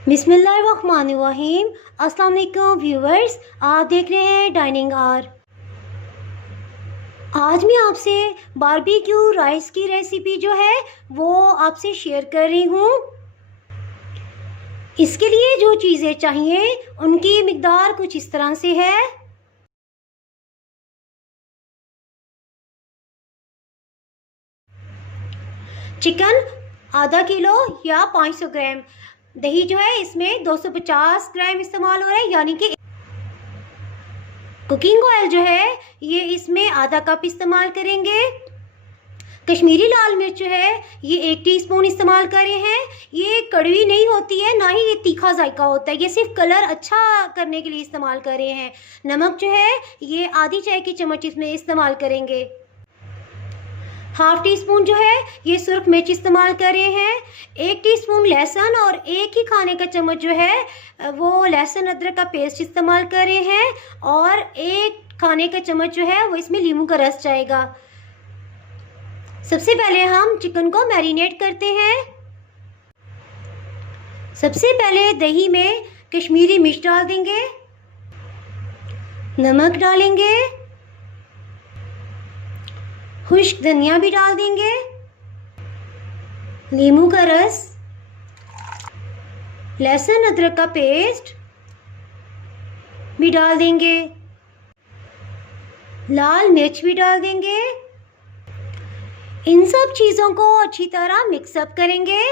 बिस्मिल्लाहिर्रहमानिर्रहीम। अस्सलाम वालेकुम व्यूवर्स, आप देख रहे हैं डाइनिंग आर। आज मैं आपसे बारबेक्यू राइस की रेसिपी जो है वो आपसे शेयर कर रही हूँ। इसके लिए जो चीज़ें चाहिए उनकी मिकदार कुछ इस तरह से है। चिकन आधा किलो या 500 ग्राम। दही जो है इसमें 250 ग्राम इस्तेमाल हो रहा है, यानी कि कुकिंग ऑयल जो है ये इसमें आधा कप इस्तेमाल करेंगे। कश्मीरी लाल मिर्च जो है ये 1 टीस्पून इस्तेमाल कर रहे हैं। ये कड़वी नहीं होती है, ना ही ये तीखा जायका होता है, ये सिर्फ कलर अच्छा करने के लिए इस्तेमाल कर रहे हैं। नमक जो है ये आधी चाय की चम्मच इसमें इस्तेमाल करेंगे। हाफ टी स्पून जो है ये सुर्ख मिर्च इस्तेमाल कर रहे हैं। 1 टीस्पून लहसुन और 1 ही खाने का चम्मच जो है वो लहसुन अदरक का पेस्ट इस्तेमाल कर रहे हैं। और 1 खाने का चम्मच जो है वो इसमें नींबू का रस जाएगा। सबसे पहले हम चिकन को मैरिनेट करते हैं। सबसे पहले दही में कश्मीरी मिर्च डाल देंगे, नमक डालेंगे, खुश्क धनिया भी डाल देंगे, नींबू का रस, लहसुन अदरक का पेस्ट भी डाल देंगे, लाल मिर्च भी डाल देंगे। इन सब चीज़ों को अच्छी तरह मिक्सअप करेंगे।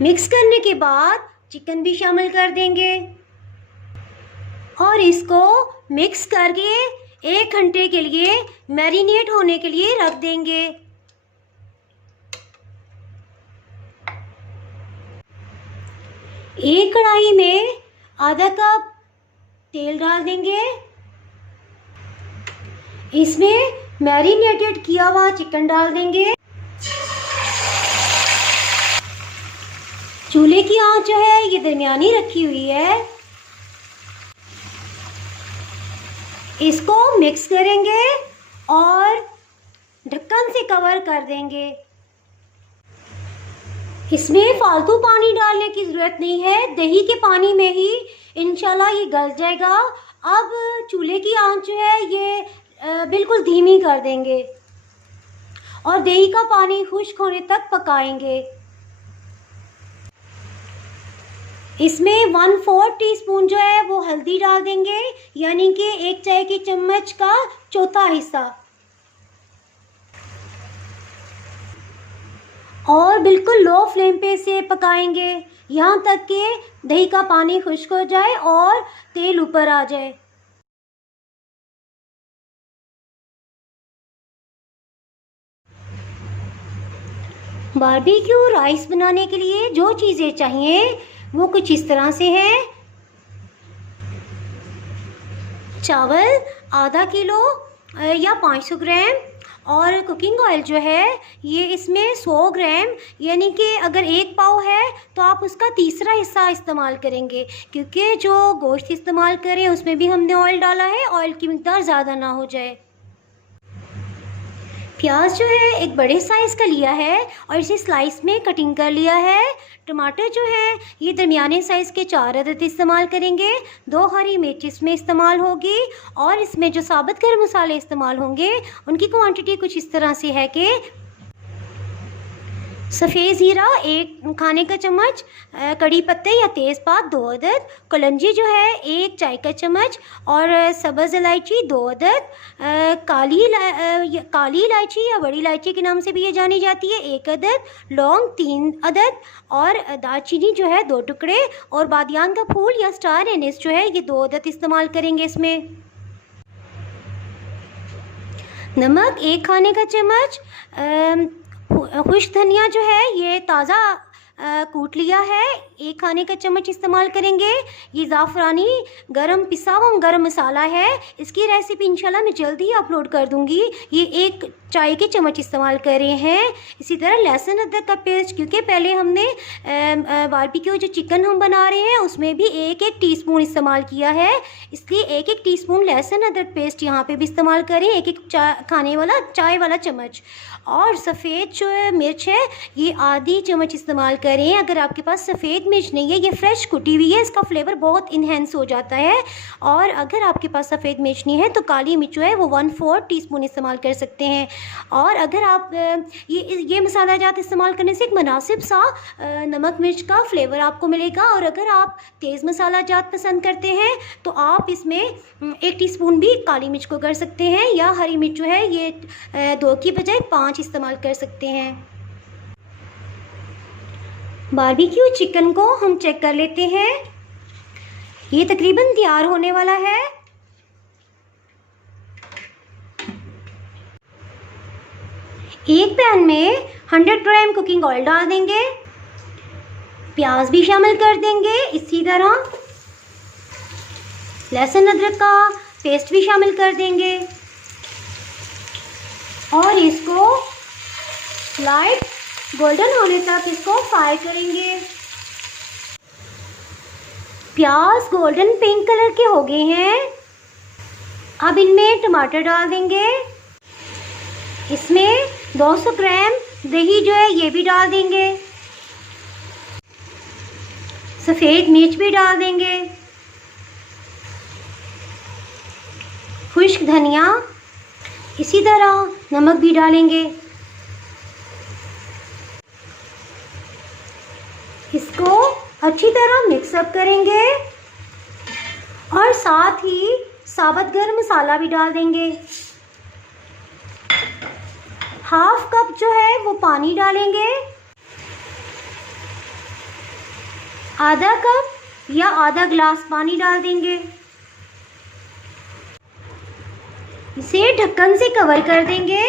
मिक्स करने के बाद चिकन भी शामिल कर देंगे और इसको मिक्स करके 1 घंटे के लिए मैरिनेट होने के लिए रख देंगे। एक कढ़ाई में आधा कप तेल डाल देंगे। इसमें मैरिनेटेड किया हुआ चिकन डाल देंगे। चूल्हे की आंच जो है ये दरमियानी रखी हुई है। इसको मिक्स करेंगे और ढक्कन से कवर कर देंगे। इसमें फालतू पानी डालने की ज़रूरत नहीं है, दही के पानी में ही इंशाल्लाह ये गल जाएगा। अब चूल्हे की आंच जो है ये बिल्कुल धीमी कर देंगे और दही का पानी खुश्क होने तक पकाएंगे। इसमें 1/4 टीस्पून जो है वो हल्दी डाल देंगे, यानी कि 1 चाय की चम्मच का चौथा हिस्सा। और बिल्कुल लो फ्लेम पे से पकाएंगे यहाँ तक कि दही का पानी खुश्क हो जाए और तेल ऊपर आ जाए। बारबेक्यू राइस बनाने के लिए जो चीज़ें चाहिए वो कुछ इस तरह से है। चावल आधा किलो या 500 ग्राम और कुकिंग ऑयल जो है ये इसमें 100 ग्राम, यानी कि अगर 1 पाव है तो आप उसका तीसरा हिस्सा इस्तेमाल करेंगे, क्योंकि जो गोश्त इस्तेमाल करें उसमें भी हमने ऑयल डाला है, ऑयल की मिकदार ज़्यादा ना हो जाए। प्याज जो है एक बड़े साइज़ का लिया है और इसे स्लाइस में कटिंग कर लिया है। टमाटर जो है ये दरमियाने साइज़ के 4 अदद इस्तेमाल करेंगे। 2 हरी मिर्च इसमें इस्तेमाल होगी और इसमें जो साबुत गर्म मसाले इस्तेमाल होंगे उनकी क्वांटिटी कुछ इस तरह से है कि सफ़ेद ज़ीरा 1 खाने का चम्मच, कड़ी पत्ते या तेज़पात 2 अदद, कलंजी जो है 1 चाय का चम्मच और सब्ज़ इलायची 2 अदद, काली इलायची या बड़ी इलायची के नाम से भी ये जानी जाती है 1 अदद, लौंग 3 अदद और दालचीनी जो है 2 टुकड़े और बादियान का फूल या स्टार एनिस जो है ये 2 अदद इस्तेमाल करेंगे। इसमें नमक 1 खाने का चम्मच, खुश्क धनिया जो है ये ताज़ा कूट लिया है 1 खाने का चम्मच इस्तेमाल करेंगे। ये ज़ाफ़रानी गरम पिसा हुआ गरम मसाला है, इसकी रेसिपी इंशाल्लाह मैं जल्दी ही अपलोड कर दूंगी। ये 1 चाय के चम्मच इस्तेमाल कर रहे हैं। इसी तरह लहसुन अदरक का पेस्ट, क्योंकि पहले हमने बारबेक्यू जो चिकन हम बना रहे हैं उसमें भी 1-1 टीस्पून इस्तेमाल किया है, इसलिए 1-1 टीस्पून लहसुन अदरक पेस्ट यहाँ पे भी इस्तेमाल करें, 1-1 खाने वाला चाय वाला चम्मच। और सफ़ेद जो मिर्च है ये आधी चम्मच इस्तेमाल करें। अगर आपके पास सफ़ेद मिर्च नहीं है, ये फ्रेश कुटी हुई है, इसका फ्लेवर बहुत इन्हेंस हो जाता है। और अगर आपके पास सफ़ेद मिर्च नहीं है तो काली मिर्च जो है वो 1/4 टीस्पून इस्तेमाल कर सकते हैं। और अगर आप ये मसाला जात इस्तेमाल करने से एक मुनासिब सा नमक मिर्च का फ्लेवर आपको मिलेगा। और अगर आप तेज़ मसाला जात पसंद करते हैं तो आप इसमें 1 टीस्पून भी काली मिर्च को कर सकते हैं, या हरी मिर्च जो है ये 2 की बजाय 5 इस्तेमाल कर सकते हैं। बारबेक्यू चिकन को हम चेक कर लेते हैं, ये तकरीबन तैयार होने वाला है। एक पैन में 100 ग्राम कुकिंग ऑयल डाल देंगे, प्याज भी शामिल कर देंगे, इसी तरह लहसुन अदरक का पेस्ट भी शामिल कर देंगे और इसको लाइट गोल्डन होने तक इसको फ्राई करेंगे। प्याज गोल्डन पिंक कलर के हो गए हैं। अब इनमें टमाटर डाल देंगे, इसमें 200 ग्राम दही जो है ये भी डाल देंगे, सफ़ेद मिर्च भी डाल देंगे, खुश्क धनिया, इसी तरह नमक भी डालेंगे। इसको अच्छी तरह मिक्सअप करेंगे और साथ ही साबुत गरम मसाला भी डाल देंगे। हाफ कप जो है वो पानी डालेंगे, आधा कप या आधा गिलास पानी डाल देंगे। इसे ढक्कन से कवर कर देंगे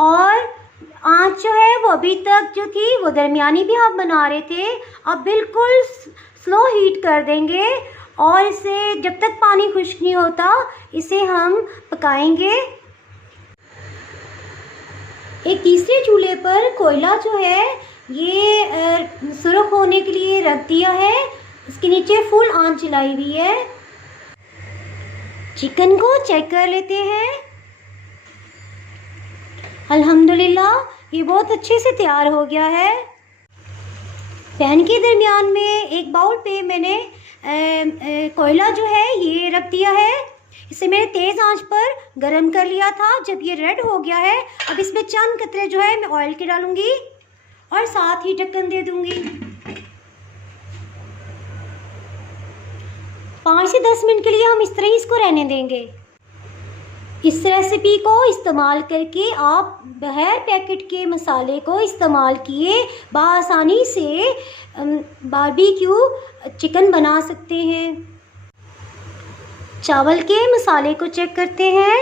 और आंच जो है वो अभी तक जो थी वो दरमियानी भी हम बना रहे थे, अब बिल्कुल स्लो हीट कर देंगे और इसे जब तक पानी खुश्क नहीं होता इसे हम पकाएंगे। एक तीसरे चूल्हे पर कोयला जो है ये सुर्ख होने के लिए रख दिया है, इसके नीचे फुल आंच जलाई हुई है। चिकन को चेक कर लेते हैं। अल्हम्दुलिल्लाह ये बहुत अच्छे से तैयार हो गया है। पैन के दरमियान में एक बाउल पे मैंने कोयला जो है ये रख दिया है, इसे मैंने तेज़ आंच पर गरम कर लिया था। जब ये रेड हो गया है अब इसमें चंद कतरे जो है मैं ऑयल के डालूंगी और साथ ही ढक्कन दे दूंगी। 5 से 10 मिनट के लिए हम इस तरह इसको रहने देंगे। इस रेसिपी को इस्तेमाल करके आप बगैर पैकेट के मसाले को इस्तेमाल किए बआसानी से बारबेक्यू चिकन बना सकते हैं। चावल के मसाले को चेक करते हैं।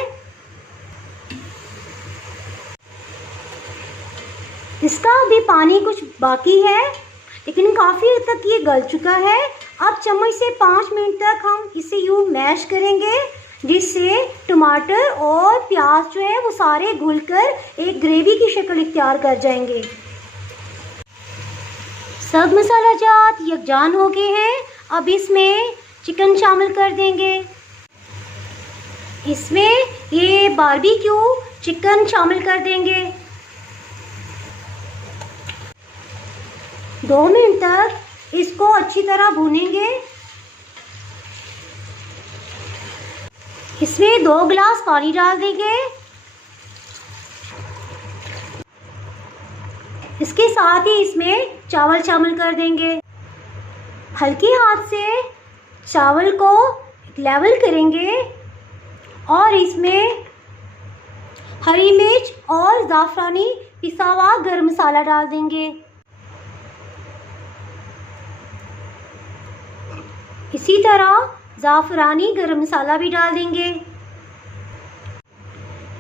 इसका अभी पानी कुछ बाकी है लेकिन काफ़ी हद तक ये गल चुका है। अब चम्मच से 5 मिनट तक हम इसे यूँ मैश करेंगे जिससे टमाटर और प्याज जो है वो सारे घुलकर एक ग्रेवी की शक्ल इख्तियार कर जाएंगे। सब मसाला जात यकजान हो गए हैं। अब इसमें चिकन शामिल कर देंगे, इसमें ये बारबेक्यू चिकन शामिल कर देंगे। 2 मिनट तक इसको अच्छी तरह भूनेंगे। इसमें 2 गिलास पानी डाल देंगे। इसके साथ ही इसमें चावल शामिल कर देंगे। हल्के हाथ से चावल को लेवल करेंगे और इसमें हरी मिर्च और ज़ाफ़रानी पिसा हुआ गरम मसाला डाल देंगे। इसी तरह ज़ाफ़रानी गरम मसाला भी डाल देंगे।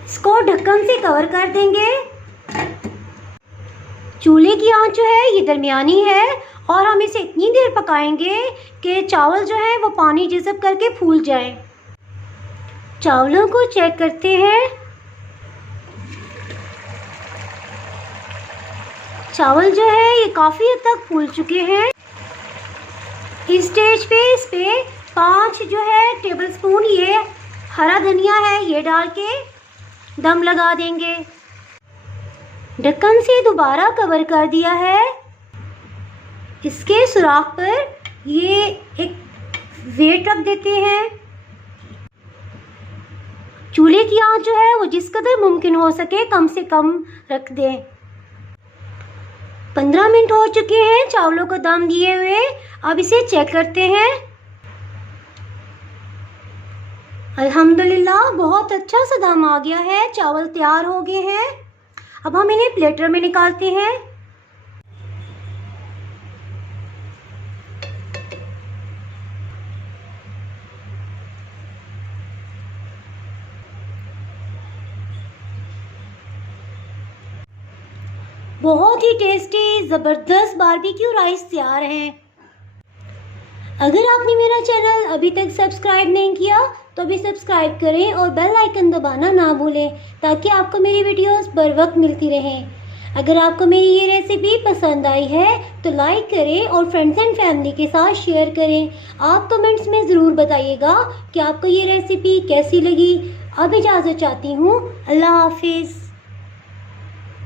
इसको ढक्कन से कवर कर देंगे। चूल्हे की आंच जो है ये दरमियानी है और हम इसे इतनी देर पकाएंगे कि चावल जो है वो पानी जज़ब करके फूल जाए। चावलों को चेक करते हैं। चावल जो है ये काफ़ी हद तक फूल चुके हैं। इस स्टेज पे इस पे 5 जो है टेबलस्पून ये हरा धनिया है, ये डाल के दम लगा देंगे। ढक्कन से दोबारा कवर कर दिया है। इसके सुराख पर ये एक वेट रख देते हैं। चूल्हे की आंच जो है वो जिस कदर मुमकिन हो सके कम से कम रख दें। 15 मिनट हो चुके हैं चावलों को दम दिए हुए। अब इसे चेक करते हैं। अल्हम्दुलिल्लाह बहुत अच्छा सा दम आ गया है, चावल तैयार हो गए हैं। अब हम इन्हें प्लेटर में निकालते हैं। बहुत ही टेस्टी ज़बरदस्त बारबेक्यू राइस तैयार है। अगर आपने मेरा चैनल अभी तक सब्सक्राइब नहीं किया तो अभी सब्सक्राइब करें और बेल आइकन दबाना ना भूलें ताकि आपको मेरी वीडियोस बर वक्त मिलती रहें। अगर आपको मेरी ये रेसिपी पसंद आई है तो लाइक करें और फ्रेंड्स एंड फैमिली के साथ शेयर करें। आप कमेंट्स में ज़रूर बताइएगा कि आपको ये रेसिपी कैसी लगी। अब इजाज़त चाहती हूँ। अल्लाह हाफिज़।